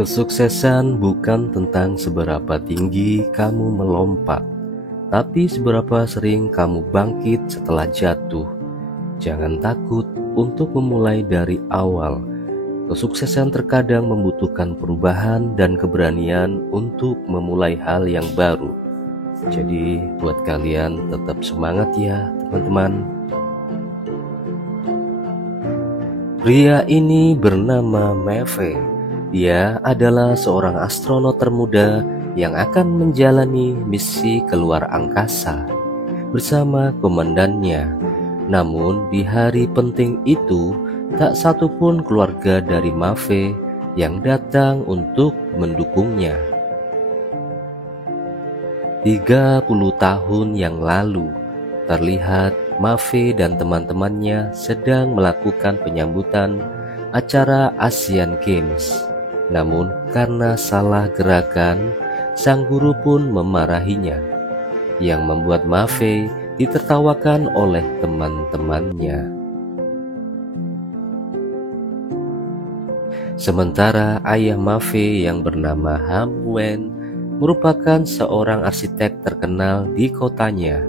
Kesuksesan bukan tentang seberapa tinggi kamu melompat, tapi seberapa sering kamu bangkit setelah jatuh. Jangan takut untuk memulai dari awal. Kesuksesan terkadang membutuhkan perubahan dan keberanian untuk memulai hal yang baru. Jadi buat kalian tetap semangat ya teman-teman. Pria ini bernama Maeve. Dia adalah seorang astronot termuda yang akan menjalani misi keluar angkasa bersama komandannya. Namun di hari penting itu, tak satu pun keluarga dari Maeve yang datang untuk mendukungnya. 30 tahun yang lalu, terlihat Maeve dan teman-temannya sedang melakukan penyambutan acara Asian Games. Namun karena salah gerakan, sang guru pun memarahinya, yang membuat Maeve ditertawakan oleh teman-temannya. Sementara ayah Maeve yang bernama Hamwen merupakan seorang arsitek terkenal di kotanya,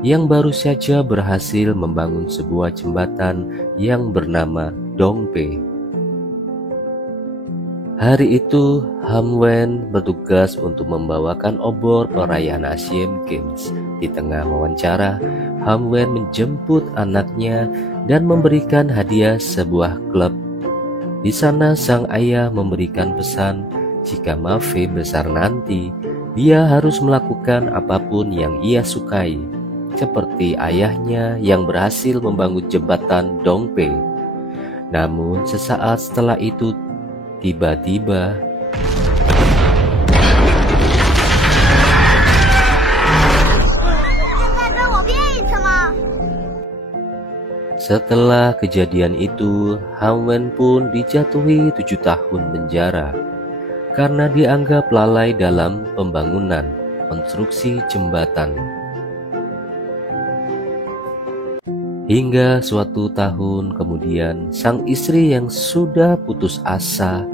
yang baru saja berhasil membangun sebuah jembatan yang bernama Dongpe. Hari itu, Hamwen bertugas untuk membawakan obor perayaan Asian Games. Di tengah wawancara, Hamwen menjemput anaknya dan memberikan hadiah sebuah klub. Di sana sang ayah memberikan pesan, jika Maeve besar nanti, dia harus melakukan apapun yang ia sukai, seperti ayahnya yang berhasil membangun jembatan Dongpe. Namun sesaat setelah itu, tiba-tiba setelah kejadian itu, Hamwen pun dijatuhi 7 tahun penjara karena dianggap lalai dalam pembangunan konstruksi jembatan. Hingga suatu tahun kemudian, sang istri yang sudah putus asa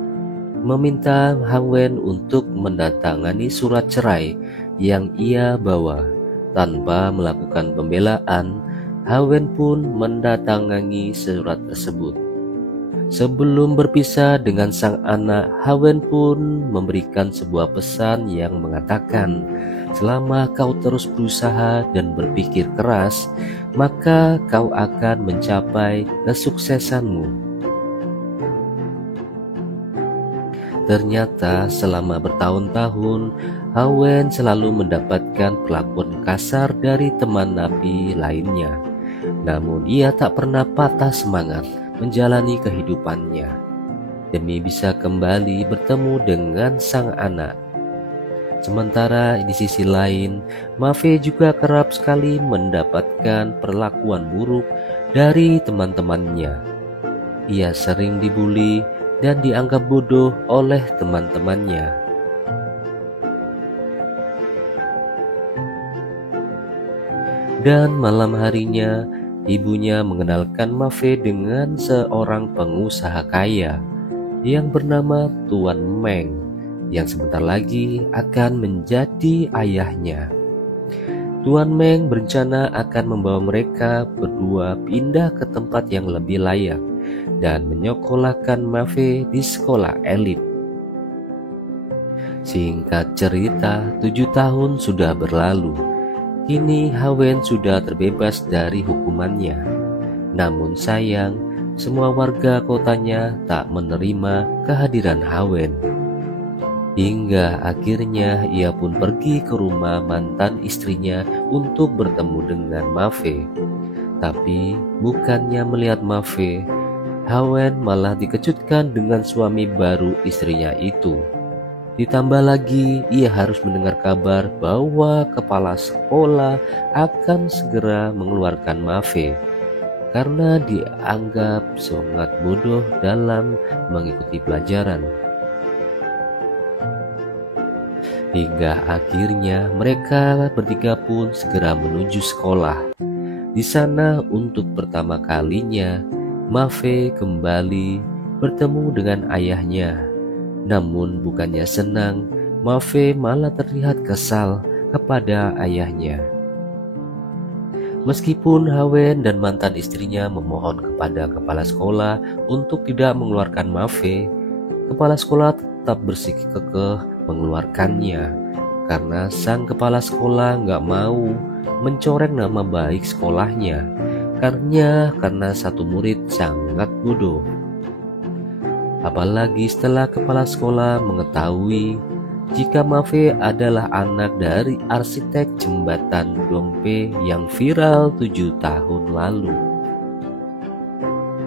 meminta Hamwen untuk mendatangani surat cerai yang ia bawa. Tanpa melakukan pembelaan, Hamwen pun mendatangani surat tersebut. Sebelum berpisah dengan sang anak, Hamwen pun memberikan sebuah pesan yang mengatakan, selama kau terus berusaha dan berpikir keras, maka kau akan mencapai kesuksesanmu. Ternyata selama bertahun-tahun, Hamwen selalu mendapatkan perlakuan kasar dari teman napi lainnya. Namun ia tak pernah patah semangat menjalani kehidupannya demi bisa kembali bertemu dengan sang anak. Sementara di sisi lain, Maeve juga kerap sekali mendapatkan perlakuan buruk dari teman-temannya. Ia sering dibuli dan dianggap bodoh oleh teman-temannya. Dan malam harinya, ibunya mengenalkan Maeve dengan seorang pengusaha kaya yang bernama Tuan Meng, yang sebentar lagi akan menjadi ayahnya. Tuan Meng berencana akan membawa mereka berdua pindah ke tempat yang lebih layak dan menyekolahkan Maeve di sekolah elit. Singkat cerita, 7 tahun sudah berlalu. Kini Hamwen sudah terbebas dari hukumannya. Namun sayang, semua warga kotanya tak menerima kehadiran Hamwen. Hingga akhirnya ia pun pergi ke rumah mantan istrinya untuk bertemu dengan Maeve. Tapi bukannya melihat Maeve, Hamwen malah dikejutkan dengan suami baru istrinya itu. Ditambah lagi, ia harus mendengar kabar bahwa kepala sekolah akan segera mengeluarkan Maeve karena dianggap sangat bodoh dalam mengikuti pelajaran. Hingga akhirnya mereka bertiga pun segera menuju sekolah. Di sana untuk pertama kalinya, Maeve kembali bertemu dengan ayahnya. Namun bukannya senang, Mafe malah terlihat kesal kepada ayahnya. Meskipun Hawen dan mantan istrinya memohon kepada kepala sekolah untuk tidak mengeluarkan Mafe, kepala sekolah tetap bersikukuh mengeluarkannya karena sang kepala sekolah nggak mau mencoreng nama baik sekolahnya karena satu murid sangat bodoh. Apalagi setelah kepala sekolah mengetahui jika Mafe adalah anak dari arsitek jembatan Dompe yang viral 7 tahun lalu.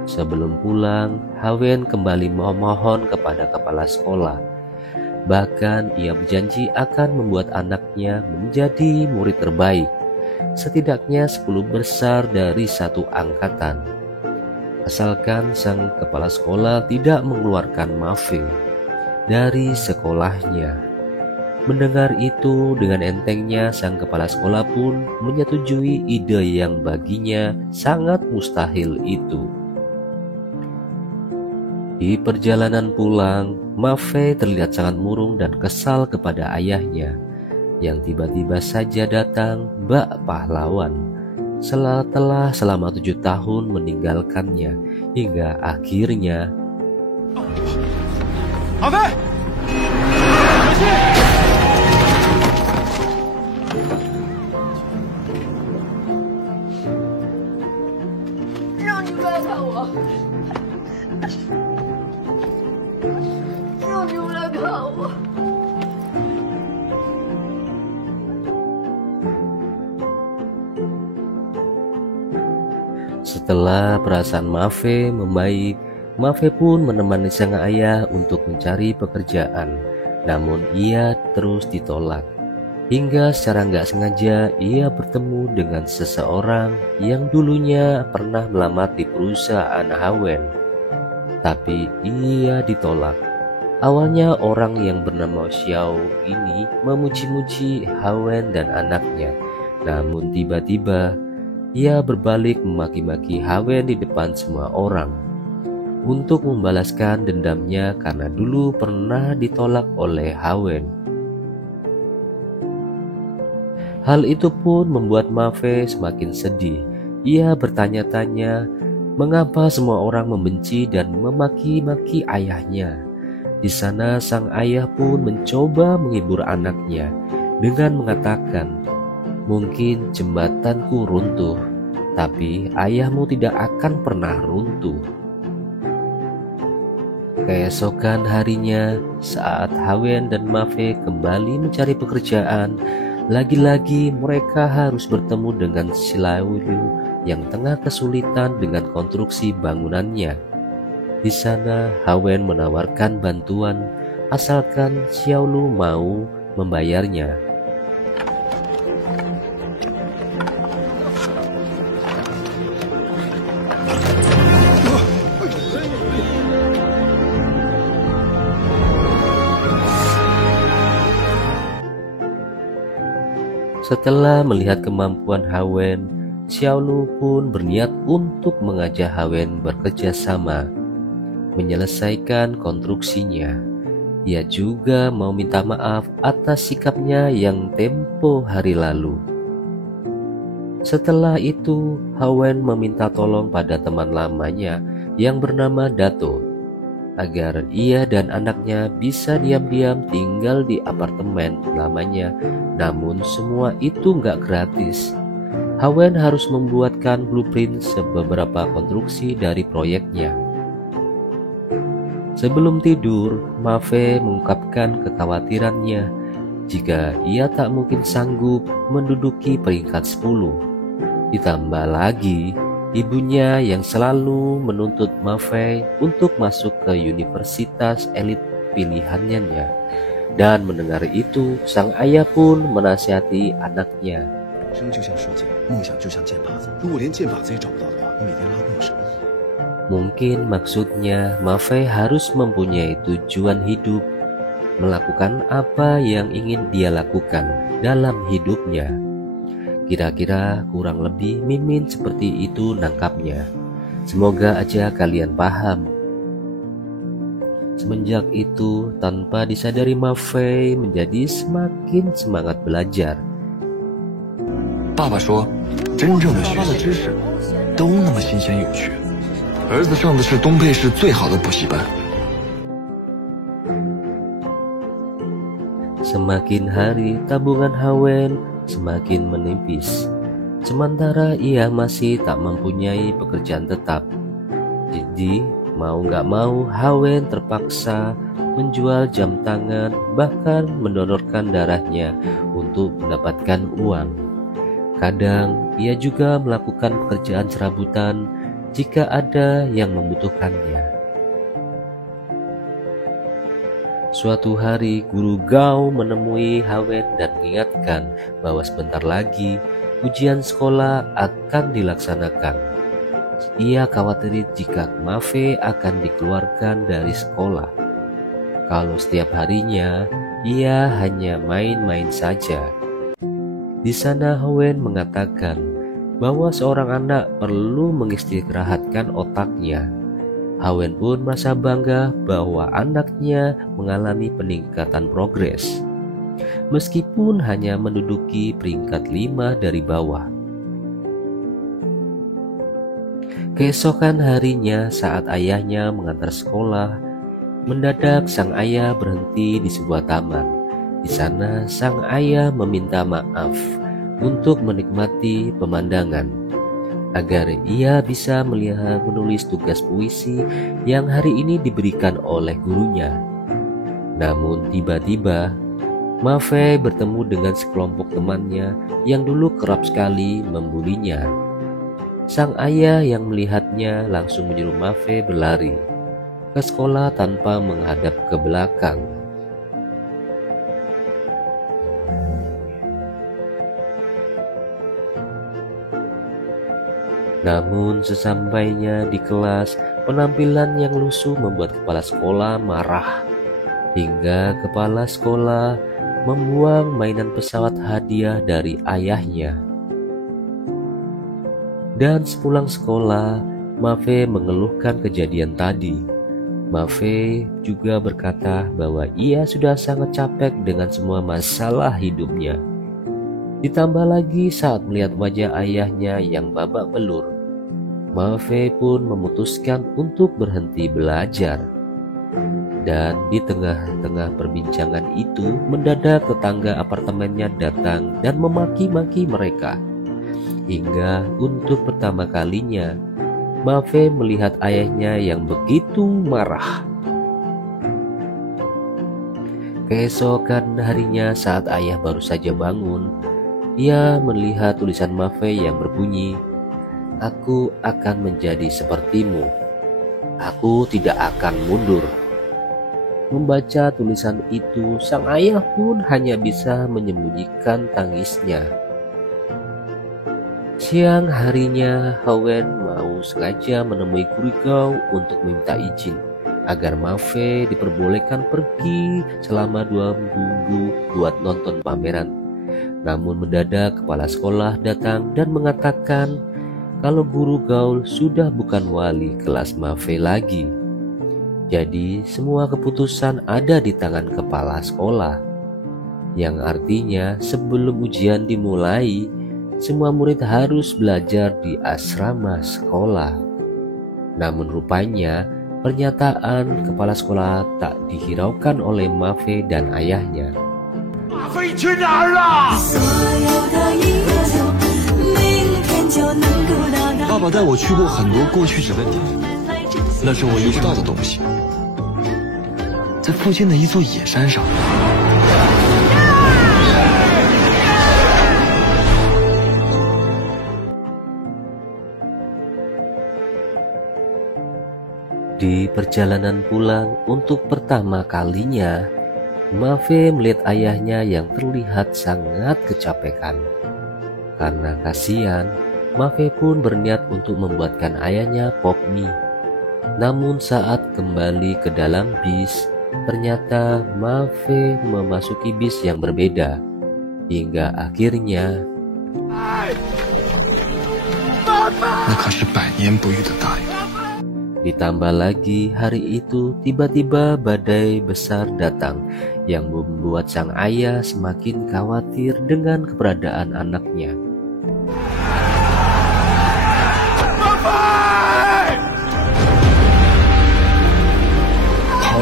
Sebelum pulang, Hawen kembali memohon kepada kepala sekolah. Bahkan ia berjanji akan membuat anaknya menjadi murid terbaik, setidaknya 10 besar dari satu angkatan. Asalkan sang kepala sekolah tidak mengeluarkan Mafe dari sekolahnya. Mendengar itu, dengan entengnya sang kepala sekolah pun menyetujui ide yang baginya sangat mustahil itu. Di perjalanan pulang, Mafe terlihat sangat murung dan kesal kepada ayahnya yang tiba-tiba saja datang bak pahlawan setelah selama 7 tahun meninggalkannya hingga akhirnya Mafe! 让你不来看我，让你不来看我。 Setelah perasaan Mafe membaik, Mafe pun menemani sang ayah untuk mencari pekerjaan. Namun ia terus ditolak. Hingga secara nggak sengaja ia bertemu dengan seseorang yang dulunya pernah melamar di perusahaan Hawen. Tapi ia ditolak. Awalnya orang yang bernama Xiao ini memuji-muji Hawen dan anaknya. Namun tiba-tiba ia berbalik memaki-maki Hawen di depan semua orang untuk membalaskan dendamnya karena dulu pernah ditolak oleh Hawen. Hal itu pun membuat Mafe semakin sedih. Ia bertanya-tanya mengapa semua orang membenci dan memaki-maki ayahnya. Di sana sang ayah pun mencoba menghibur anaknya dengan mengatakan, "Mungkin jembatanku runtuh, tapi ayahmu tidak akan pernah runtuh." Keesokan harinya, saat Hawen dan Mafe kembali mencari pekerjaan, lagi-lagi mereka harus bertemu dengan Xiaolu yang tengah kesulitan dengan konstruksi bangunannya. Di sana, Hawen menawarkan bantuan asalkan Xiaolu mau membayarnya. Setelah melihat kemampuan Hawen, Xiaolu pun berniat untuk mengajak Hawen bekerja sama, menyelesaikan konstruksinya. Ia juga mau minta maaf atas sikapnya yang tempo hari lalu. Setelah itu, Hawen meminta tolong pada teman lamanya yang bernama Dato, agar ia dan anaknya bisa diam-diam tinggal di apartemen lamanya. Namun semua itu nggak gratis. Hawen harus membuatkan blueprint beberapa konstruksi dari proyeknya. Sebelum tidur, Mafe mengungkapkan kekhawatirannya jika ia tak mungkin sanggup menduduki peringkat 10. Ditambah lagi, ibunya yang selalu menuntut Mafe untuk masuk ke universitas elit pilihannya. Dan mendengar itu, sang ayah pun menasihati anaknya. Mungkin maksudnya Mafe harus mempunyai tujuan hidup, melakukan apa yang ingin dia lakukan dalam hidupnya. Kira-kira kurang lebih Mimin seperti itu nangkapnya. Semoga aja kalian paham. Semenjak itu, tanpa disadari Ma Fei menjadi semakin semangat belajar. 爸爸说，真正的学习都那么新鲜有趣。儿子上的是东配市最好的补习班。 Semakin hari, tabungan Hawen semakin menipis. Sementara ia masih tak mempunyai pekerjaan tetap. Jadi, mau gak mau, Hawen terpaksa menjual jam tangan, bahkan mendonorkan darahnya untuk mendapatkan uang. Kadang, ia juga melakukan pekerjaan serabutan jika ada yang membutuhkannya. Suatu hari, guru Gao menemui Hawen dan mengingatkan bahwa sebentar lagi ujian sekolah akan dilaksanakan. Ia khawatir jika Ma Fei akan dikeluarkan dari sekolah. Kalau setiap harinya ia hanya main-main saja. Di sana Hawen mengatakan bahwa seorang anak perlu mengistirahatkan otaknya. Hawen pun merasa bangga bahwa anaknya mengalami peningkatan progres, meskipun hanya menduduki peringkat 5 dari bawah. Keesokan harinya saat ayahnya mengantar sekolah, mendadak sang ayah berhenti di sebuah taman. Di sana sang ayah meminta maaf untuk menikmati pemandangan, agar ia bisa melihat menulis tugas puisi yang hari ini diberikan oleh gurunya. Namun tiba-tiba Ma Fei bertemu dengan sekelompok temannya yang dulu kerap sekali membulinya. Sang ayah yang melihatnya langsung menyuruh Ma Fei berlari ke sekolah tanpa menghadap ke belakang. Namun sesampainya di kelas, penampilan yang lusuh membuat kepala sekolah marah, hingga kepala sekolah membuang mainan pesawat hadiah dari ayahnya. Dan sepulang sekolah, Ma Fei mengeluhkan kejadian tadi. Ma Fei juga berkata bahwa ia sudah sangat capek dengan semua masalah hidupnya. Ditambah lagi saat melihat wajah ayahnya yang babak belur, Ma Fei pun memutuskan untuk berhenti belajar. Dan di tengah-tengah perbincangan itu, mendadak tetangga apartemennya datang dan memaki-maki mereka. Hingga untuk pertama kalinya, Ma Fei melihat ayahnya yang begitu marah. Keesokan harinya saat ayah baru saja bangun, ia melihat tulisan Ma Fei yang berbunyi, "Aku akan menjadi sepertimu. Aku tidak akan mundur." Membaca tulisan itu, sang ayah pun hanya bisa menyembunyikan tangisnya. Siang harinya, Hawen mau sengaja menemui guru Gao untuk meminta izin agar Ma Fei diperbolehkan pergi selama 2 minggu buat nonton pameran. Namun mendadak kepala sekolah datang dan mengatakan kalau guru Gaul sudah bukan wali kelas Ma Fei lagi. Jadi semua keputusan ada di tangan kepala sekolah, yang artinya sebelum ujian dimulai, semua murid harus belajar di asrama sekolah. Namun rupanya pernyataan kepala sekolah tak dihiraukan oleh Ma Fei dan ayahnya. 马飞去哪儿了？爸爸带我去过很多过去式的地方，那是我遇不到的东西，在附近的一座野山上。Di perjalanan pulang untuk pertama kalinya, Ma Fei melihat ayahnya yang terlihat sangat kecapekan. Karena kasihan, Ma Fei pun berniat untuk membuatkan ayahnya pop mie. Namun saat kembali ke dalam bis, ternyata Ma Fei memasuki bis yang berbeda. Hingga akhirnya, 那可是百年不遇的大雨。Ditambah lagi hari itu tiba-tiba badai besar datang yang membuat sang ayah semakin khawatir dengan keberadaan anaknya.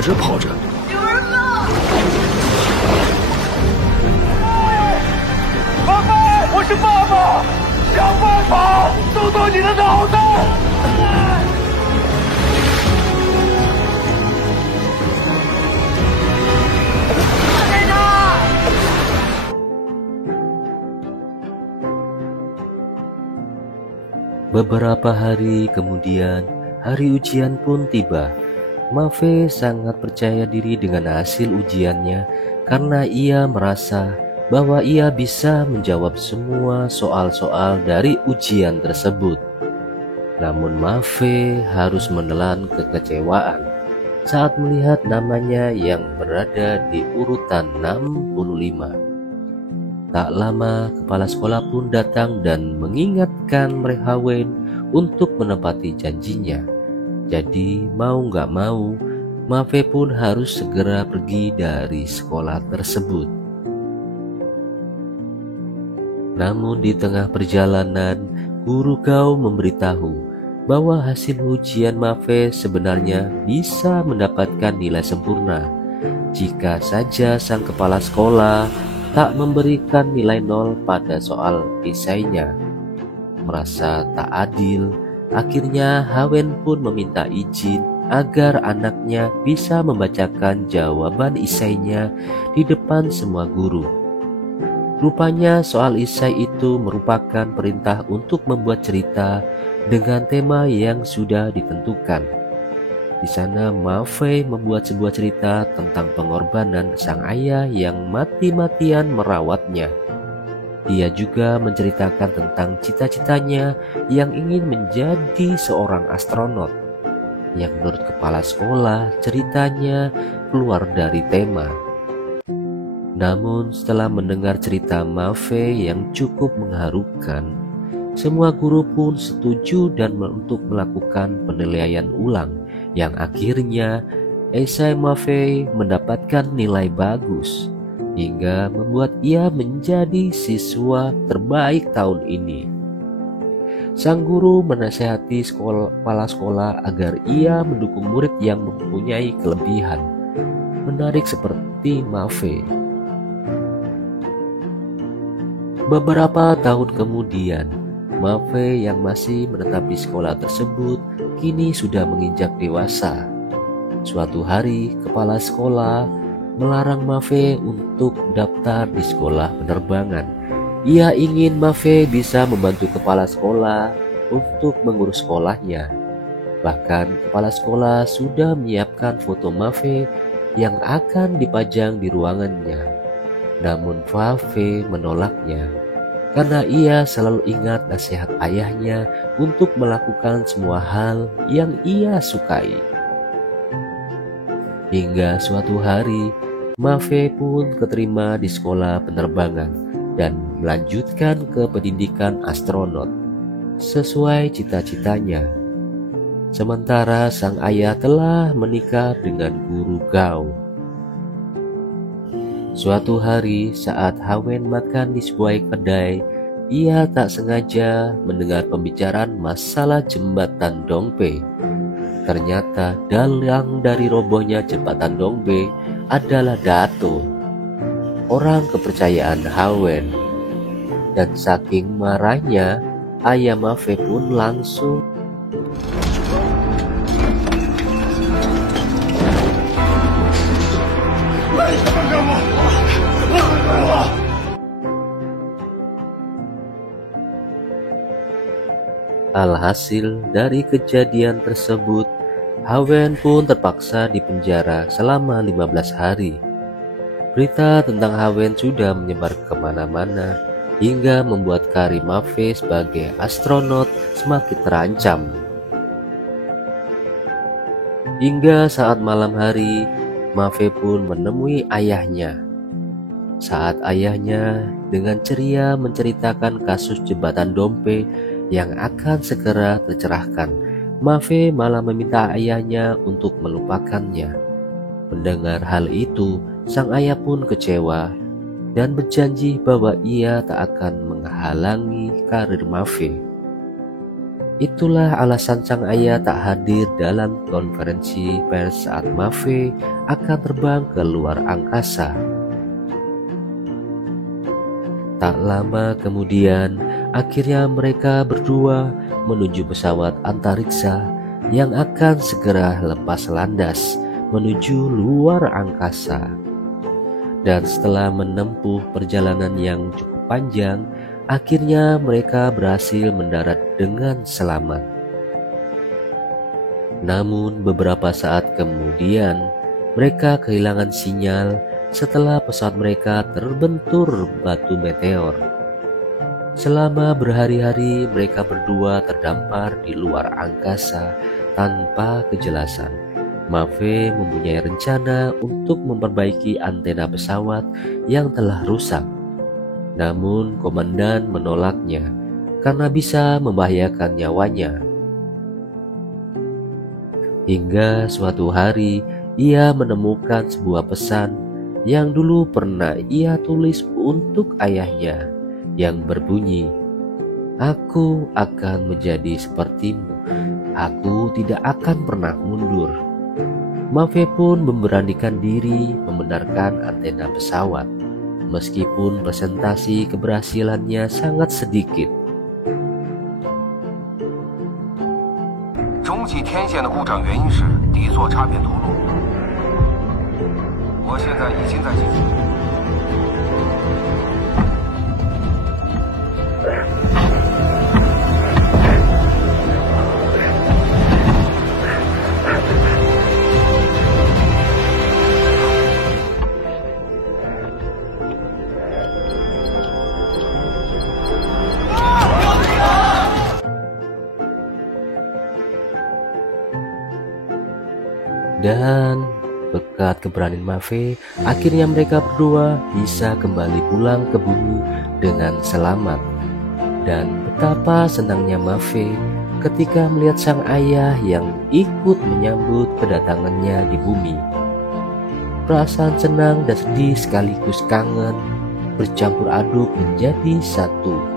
跑着跑着， 有人吗？ 妈妈，我是爸爸，想办法送走你的脑袋！在哪？ Beberapa hari kemudian, hari ujian pun tiba. Mafe sangat percaya diri dengan hasil ujiannya karena ia merasa bahwa ia bisa menjawab semua soal-soal dari ujian tersebut. Namun Mafe harus menelan kekecewaan saat melihat namanya yang berada di urutan 65. Tak lama kepala sekolah pun datang dan mengingatkan Hawen untuk menepati janjinya. Jadi mau gak mau, Mafe pun harus segera pergi dari sekolah tersebut. Namun di tengah perjalanan, guru Gao memberitahu bahwa hasil ujian Mafe sebenarnya bisa mendapatkan nilai sempurna jika saja sang kepala sekolah tak memberikan nilai 0 pada soal esainya. Merasa tak adil, akhirnya Hawen pun meminta izin agar anaknya bisa membacakan jawaban esainya di depan semua guru. Rupanya soal esai itu merupakan perintah untuk membuat cerita dengan tema yang sudah ditentukan. Di sana Mafe membuat sebuah cerita tentang pengorbanan sang ayah yang mati-matian merawatnya. Dia juga menceritakan tentang cita-citanya yang ingin menjadi seorang astronot. Yang menurut kepala sekolah ceritanya keluar dari tema. Namun setelah mendengar cerita Mafe yang cukup mengharukan, semua guru pun setuju dan untuk melakukan penilaian ulang yang akhirnya esai Mafe mendapatkan nilai bagus hingga membuat ia menjadi siswa terbaik tahun ini. Sang guru menasihati kepala sekolah agar ia mendukung murid yang mempunyai kelebihan menarik seperti Mafe. Beberapa tahun kemudian, Mafe yang masih menetap di sekolah tersebut kini sudah menginjak dewasa. Suatu hari, kepala sekolah melarang Mafe untuk daftar di sekolah penerbangan. Ia ingin Mafe bisa membantu kepala sekolah untuk mengurus sekolahnya. Bahkan kepala sekolah sudah menyiapkan foto Mafe yang akan dipajang di ruangannya. Namun Mafe menolaknya karena ia selalu ingat nasihat ayahnya untuk melakukan semua hal yang ia sukai. Hingga suatu hari, Mafe pun keterima di sekolah penerbangan dan melanjutkan ke pendidikan astronot sesuai cita-citanya. Sementara sang ayah telah menikah dengan guru Gao. Suatu hari saat Hawen makan di sebuah kedai, ia tak sengaja mendengar pembicaraan masalah jembatan Dongpe. Ternyata dalang dari robohnya jembatan Dongpe adalah Dato, orang kepercayaan Hawen. Dan saking marahnya, ayah Mafe pun langsung Alhasil dari kejadian tersebut, Hawen pun terpaksa dipenjara selama 15 hari. Berita tentang Hawen sudah menyebar kemana-mana hingga membuat karir Mafe sebagai astronot semakin terancam. Hingga saat malam hari, Mafe pun menemui ayahnya. Saat ayahnya dengan ceria menceritakan kasus jembatan Dongpe yang akan segera tercerahkan, Mafe malah meminta ayahnya untuk melupakannya. Mendengar hal itu, sang ayah pun kecewa dan berjanji bahwa ia tak akan menghalangi karir Mafe. Itulah alasan sang ayah tak hadir dalam konferensi pers saat Mafe akan terbang ke luar angkasa. Tak lama kemudian, akhirnya mereka berdua menuju pesawat antariksa yang akan segera lepas landas menuju luar angkasa. Dan setelah menempuh perjalanan yang cukup panjang, akhirnya mereka berhasil mendarat dengan selamat. Namun beberapa saat kemudian, mereka kehilangan sinyal setelah pesawat mereka terbentur batu meteor. Selama berhari-hari mereka berdua terdampar di luar angkasa tanpa kejelasan. Mafe mempunyai rencana untuk memperbaiki antena pesawat yang telah rusak. Namun komandan menolaknya karena bisa membahayakan nyawanya. Hingga suatu hari ia menemukan sebuah pesan yang dulu pernah ia tulis untuk ayahnya, yang berbunyi, "Aku akan menjadi sepertimu, aku tidak akan pernah mundur." Mafe pun memberanikan diri membenarkan antena pesawat, meskipun presentasi keberhasilannya sangat sedikit. 中继天线的故障原因是底座插片脱落。我现在已经在进行。Dan berkat keberanian Mafe, akhirnya mereka berdua bisa kembali pulang ke bumi dengan selamat. Dan betapa senangnya Mafe ketika melihat sang ayah yang ikut menyambut kedatangannya di bumi. Perasaan senang dan sedih sekaligus kangen bercampur aduk menjadi satu.